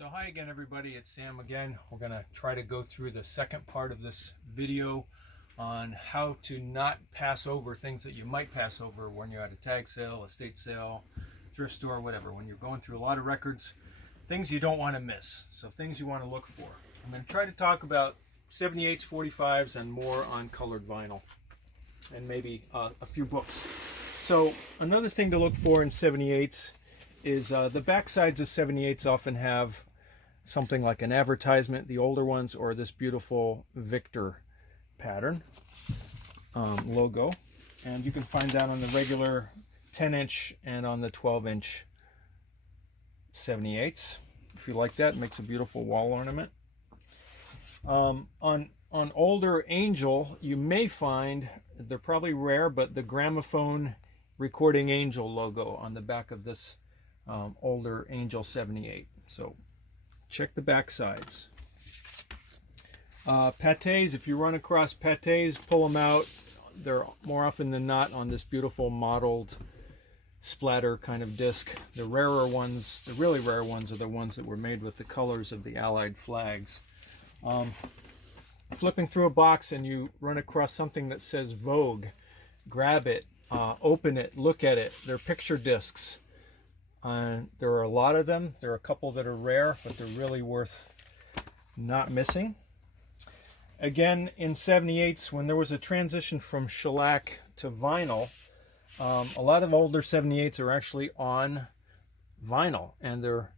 So hi again everybody, it's Sam again. We're going to try to go through the second part of this video on how to not pass over things that you might pass over when you're at a tag sale, estate sale, thrift store, whatever. When you're going through a lot of records, things you don't want to miss. So things you want to look for. I'm going to try to talk about 78s, 45s, and more on colored vinyl, and maybe a few books. So another thing to look for in 78s is the back sides of 78s often have something like an advertisement, the older ones, or this beautiful Victor pattern logo. And you can find that on the regular 10-inch and on the 12-inch 78s. If you like that, it makes a beautiful wall ornament. On older Angel, you may find, they're probably rare, but the gramophone recording Angel logo on the back of this older Angel 78. So check the back sides. Pâtés, if you run across pâtés, pull them out. They're more often than not on this beautiful mottled splatter kind of disc. The rarer ones, the really rare ones, are the ones that were made with the colors of the Allied flags. Flipping through a box and you run across something that says Vogue, grab it, open it, look at it. They're picture discs. There are a lot of them. There are a couple that are rare, but they're really worth not missing. Again, in 78s, when there was a transition from shellac to vinyl, a lot of older 78s are actually on vinyl, and they're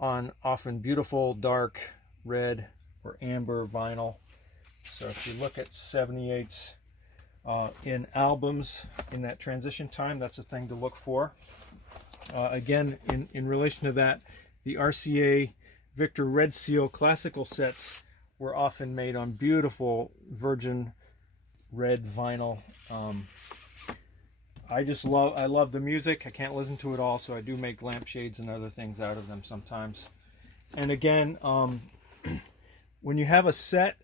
on often beautiful dark red or amber vinyl. So if you look at 78s in albums in that transition time, that's a thing to look for. Again, in relation to that, the RCA Victor Red Seal classical sets were often made on beautiful virgin red vinyl. I love the music. I can't listen to it all, so I do make lampshades and other things out of them sometimes. And again, when you have a set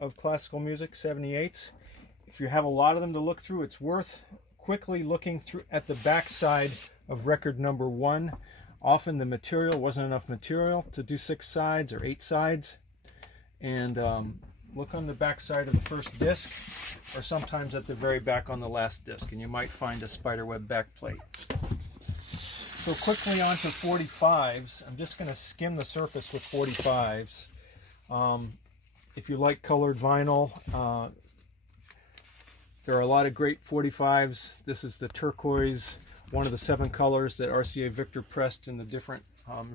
of classical music, 78s, if you have a lot of them to look through, it's worth quickly looking through at the back side of record number 1. Often the material wasn't enough material to do 6 sides or 8 sides, and look on the back side of the first disc, or sometimes at the very back on the last disc, and you might find a spiderweb backplate. So quickly on to 45s. I'm just going to skim the surface with 45s. If you like colored vinyl, there are a lot of great 45s. This is the turquoise, one of the 7 colors that RCA Victor pressed in the different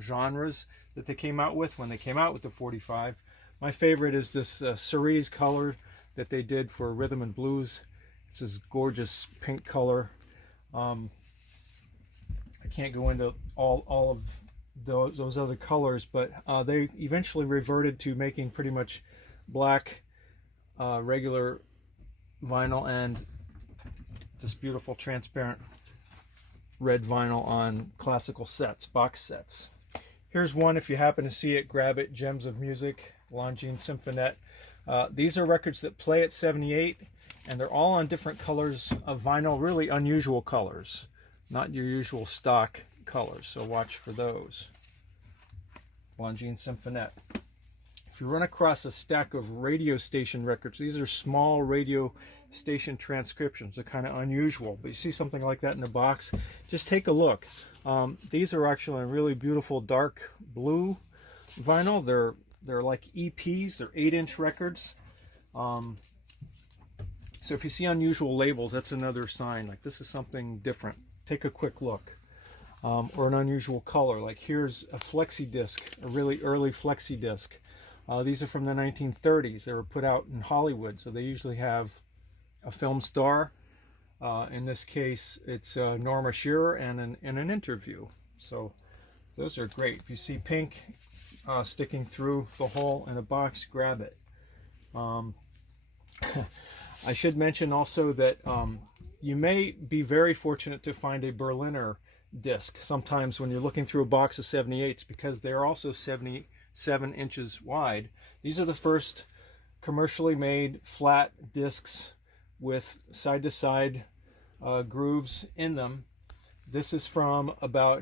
genres that they came out with when they came out with the 45. My favorite is this cerise color that they did for rhythm and blues. It's this gorgeous pink color. I can't go into all of those other colors, but they eventually reverted to making pretty much black regular vinyl and this beautiful transparent red vinyl on classical sets, box sets. Here's one, if you happen to see it, grab it, Gems of Music, Longines Symphonette. These are records that play at 78, and they're all on different colors of vinyl, really unusual colors, not your usual stock colors, so watch for those. Longines Symphonette. If you run across a stack of radio station records, these are small radio station transcriptions. They're kind of unusual, but you see something like that in the box, just take a look. These are actually a really beautiful dark blue vinyl. They're like EPs. They're 8-inch records. So if you see unusual labels, that's another sign. Like this is something different. Take a quick look. Or an unusual color. Like here's a flexi disc, a really early flexi disc. These are from the 1930s. They were put out in Hollywood, so they usually have a film star. In this case, it's Norma Shearer and an interview. So those are great. If you see pink sticking through the hole in a box, grab it. I should mention also that you may be very fortunate to find a Berliner disc sometimes when you're looking through a box of 78s, because they're also 77 inches wide. These are the first commercially made flat discs with side-to-side grooves in them. This is from about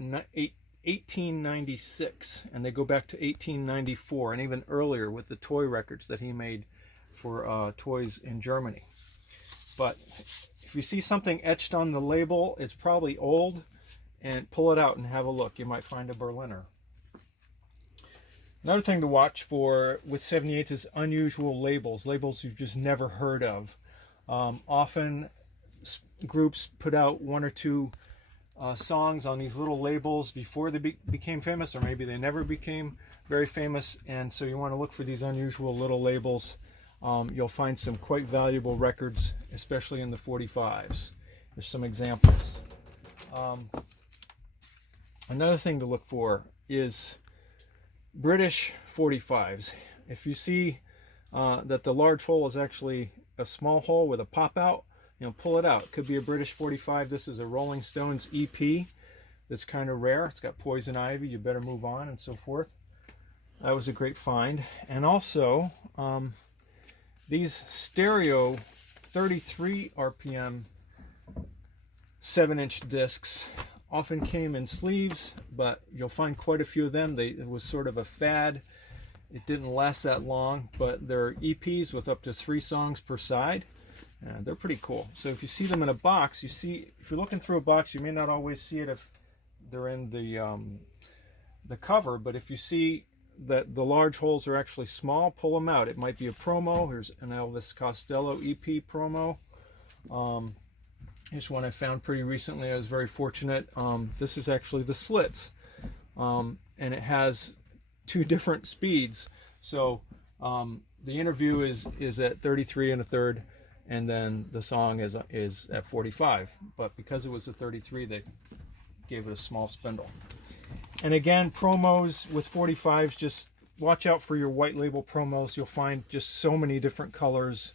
1896, and they go back to 1894 and even earlier with the toy records that he made for toys in Germany. But if you see something etched on the label, it's probably old, and pull it out and have a look. You might find a Berliner. Another thing to watch for with 78s is unusual labels, labels you've just never heard of. Often groups put out one or two songs on these little labels before they became famous, or maybe they never became very famous, and so you want to look for these unusual little labels. You'll find some quite valuable records, especially in the 45s. There's some examples. Another thing to look for is British 45s. If you see that the large hole is actually a small hole with a pop out, pull it out. It could be a British 45. This is a Rolling Stones EP that's kind of rare. It's got Poison Ivy, You Better Move On, and so forth. That was a great find. And also, these stereo 33 RPM 7-inch discs often came in sleeves, but you'll find quite a few of them. It was sort of a fad. It didn't last that long, but they're EPs with up to 3 songs per side. They're pretty cool. So if you see them in a box, if you're looking through a box, you may not always see it if they're in the cover, but if you see that the large holes are actually small, pull them out. It might be a promo. Here's an Elvis Costello EP promo. Here's one I found pretty recently. I was very fortunate. This is actually the slits, and it has 2 different speeds. So the interview is at 33 1/3, and then the song is at 45. But because it was a 33, they gave it a small spindle. And again, promos with 45s, just watch out for your white label promos. You'll find just so many different colors.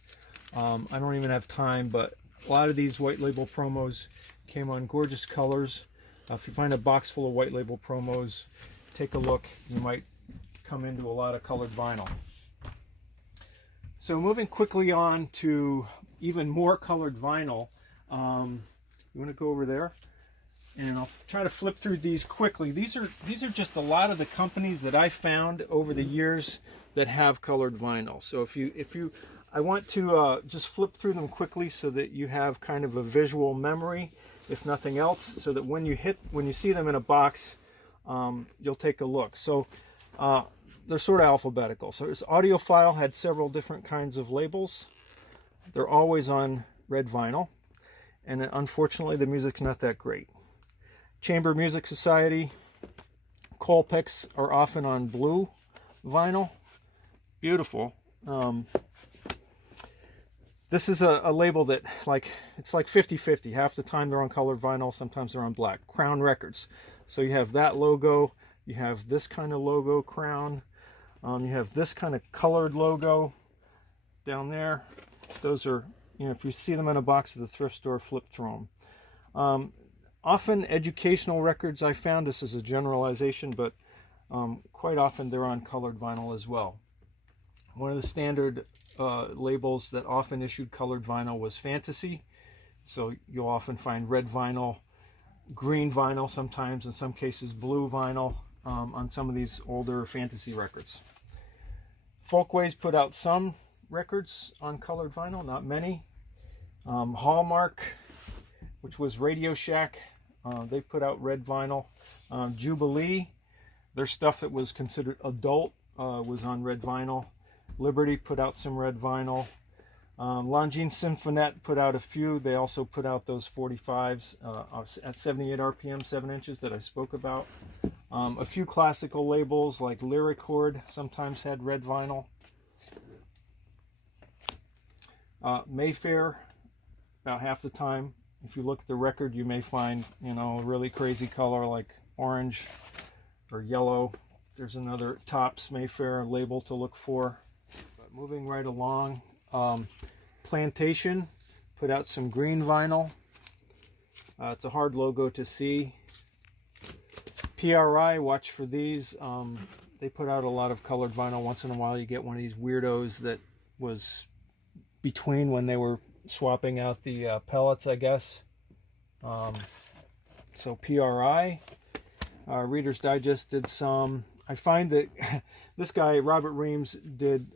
I don't even have time, but a lot of these white label promos came on gorgeous colors. If you find a box full of white label promos, take a look. You might come into a lot of colored vinyl. So moving quickly on to even more colored vinyl. You want to go over there? And I'll try to flip through these quickly. These are just a lot of the companies that I found over the years that have colored vinyl. So I want to just flip through them quickly so that you have kind of a visual memory, if nothing else, so that when you see them in a box, you'll take a look. So they're sort of alphabetical. So this audiophile had several different kinds of labels. They're always on red vinyl, and unfortunately the music's not that great. Chamber Music Society, Colpix are often on blue vinyl. Beautiful. This is a label that it's like 50-50. Half the time they're on colored vinyl, sometimes they're on black. Crown Records. So you have that logo, you have this kind of logo, Crown. You have this kind of colored logo down there. Those are, if you see them in a box at the thrift store, flip through them. Often educational records I found, this is a generalization, but quite often they're on colored vinyl as well. One of the standard labels that often issued colored vinyl was Fantasy. So you'll often find red vinyl, green vinyl sometimes, in some cases blue vinyl on some of these older Fantasy records. Folkways put out some records on colored vinyl, not many. Hallmark, which was Radio Shack, they put out red vinyl. Jubilee, their stuff that was considered adult was on red vinyl. Liberty put out some red vinyl. Longines Symphonette put out a few. They also put out those 45s at 78 RPM 7 inches that I spoke about. A few classical labels like Lyricord sometimes had red vinyl. Mayfair, about half the time. If you look at the record, you may find, a really crazy color like orange or yellow. There's another Topps Mayfair label to look for. But moving right along, Plantation put out some green vinyl. It's a hard logo to see. PRI, watch for these. They put out a lot of colored vinyl. Once in a while you get one of these weirdos that was between when they were swapping out the pellets, I guess. So PRI. Reader's Digest did some. I find that this guy, Robert Reams, did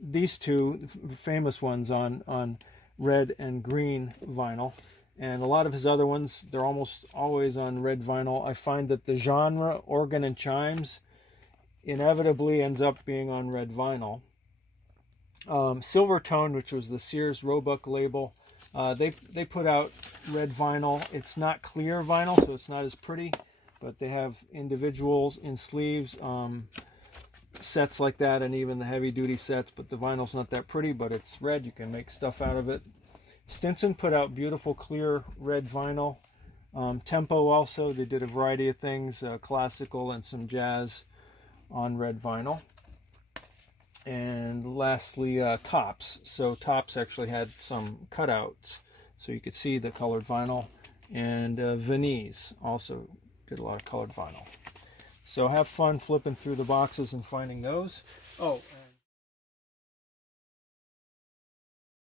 these two famous ones on red and green vinyl. And a lot of his other ones, they're almost always on red vinyl. I find that the genre, organ and chimes, inevitably ends up being on red vinyl. Silvertone, which was the Sears Roebuck label, they put out red vinyl. It's not clear vinyl, so it's not as pretty, but they have individuals in sleeves, sets like that, and even the heavy-duty sets, but the vinyl's not that pretty, but it's red. You can make stuff out of it. Stinson put out beautiful clear red vinyl. Tempo also, they did a variety of things, classical and some jazz on red vinyl. And lastly, Tops. So Tops actually had some cutouts, so you could see the colored vinyl. And Venise also did a lot of colored vinyl. So have fun flipping through the boxes and finding those. Oh,